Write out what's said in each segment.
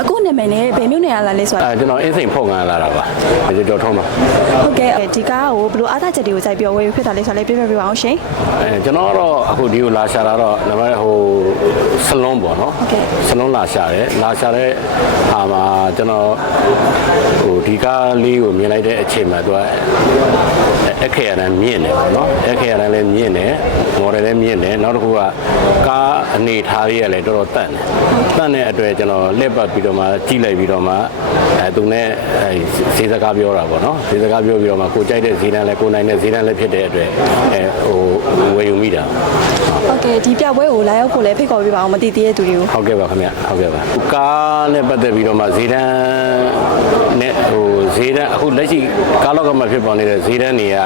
အခုနာမည်နဲ့ဘယ်မြို့နယ်ကလာလဲဆိုတာအဲကျွန်တော်အင်းစိန်ဖုတ်ကန်လာတာပါဒီကြော်ထုံးပါဟုတ်ကဲ့ဒီကားကိုဘယ်လိုအားသာချက်တွေကိုစိုက်ပြောဝယ်ဖြစ်တာလဲဆိုတာလေးပြပြပြပါအောင်ရှင်အဲကျွန်တော်ကတော့အခုဒီကိုလာရှာတာတော့နံပါတ်ဟိုဆလွန်းပေါ့နော်ဟုတ်ကဲ့ဆလွန်းလာရှာတယ်လာရှာတဲ့အာမှာကျွန်တော်ဟိုဒီကားလေးကိုမြင်လိုက်တဲ့အချိန်မှာသူကအခက်ရတန်းမြင့်တယ်ပေါ့နော်အခက်ရတန်းလည်းမြင့်တယ်မော်ဒ ယ်လည်းမြင့်တယ်နောက်တစ်ခုကကားအနေထားလေးကလည်းတော်တော်တန့်တယ်တန့်တဲ့အတွက်ကျွန်တော်လက်ပတ်ပြီးတော့မှကြည့်လိုက်ပြီးတော့မှအဲသူနဲ့အဲဈေးစကားပြောတာပေါ့နော်ဈေးစကားပြောပြီးတော့မှကိုကြိုက်တဲ့ဈေးတန်းလည်းကိုနိုင်တဲ့ဈေးတန်းလည်းဖြစ်တဲ့အတွက်အဲဟိုဝယ်ယူမိတာဟုတ်ကဲ့ဒီပြပွဲကိုလာရောက်ဖို့လည်းဖိတ်ခေါ်ပြပါအောင်မသိသေးတဲ့သူတွေကိုဟုတ်ကဲ့ပါခင်ဗျဟုတ်ကဲ့ပါကားနဲ့ပတ်သက်ပြီးတော့မှဈေးတန်းနဲ့ဟို ဈေးတန်းအခုလက်ရှိကားလောက်ကမှဖြစ်ပေါ်နေတဲ့ဈေးတန်းတွေက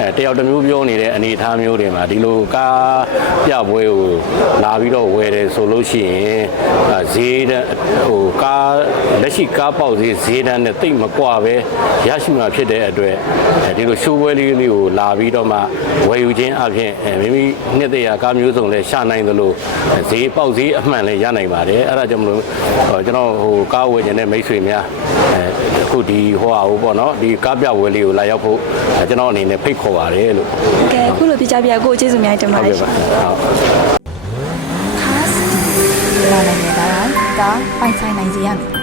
အဲတယောက်တစ်မျိုးပြောနေတဲ့အနေအထားမျိုးတွေမှာဒီလိုကားပြပွဲကိုလာပြီးတော့ဝယ်တယ်ဆိုလို့ရှိရင်အဲဈေးတန်းဟိုကားလက်ရှိကားပေါက်ဈေးဈေးတန်းနဲ့တိတ်မကွာပဲရရှိမှာဖြစ်တဲ့အတွက်အဲဒီလိုရှိုးပွဲလေးလေးကိုလာပြီးတော့မှဝယ်ယူခြင်းအပြင်အဲမိမိနှစ်သက်ရာကားမျိုးစုံလည်းရှာနိုင်သလိုဈေးပေါက်ဈေးအမှန်လည်းရနိုင်ပါတယ်အဲ့ဒါကြောင့်မလို့ဟိုကျွန်တော်ဟိုကားဝယ်ခြင်းနဲ့မိတ်ဆွေများအဲ အခုဒီဟိုဟာဟိုပေါ့နော်ဒီကားပြပွဲလေးကိုလာရောက်ဖို့အဲကျွန်တော်အနေနဲ့ဖိတ်ခေါ်ပါတယ်လို့ကဲအခုလိုပြကြပြကိုကျေးဇူးများတင်ပါဟုတ်တကဲ့ယ်ပါရှင်ဟုတ်ခါစလာနိုင်ငံသားတိုင်းဒါပိုင်ဆိုင်နိုင်စေရမည်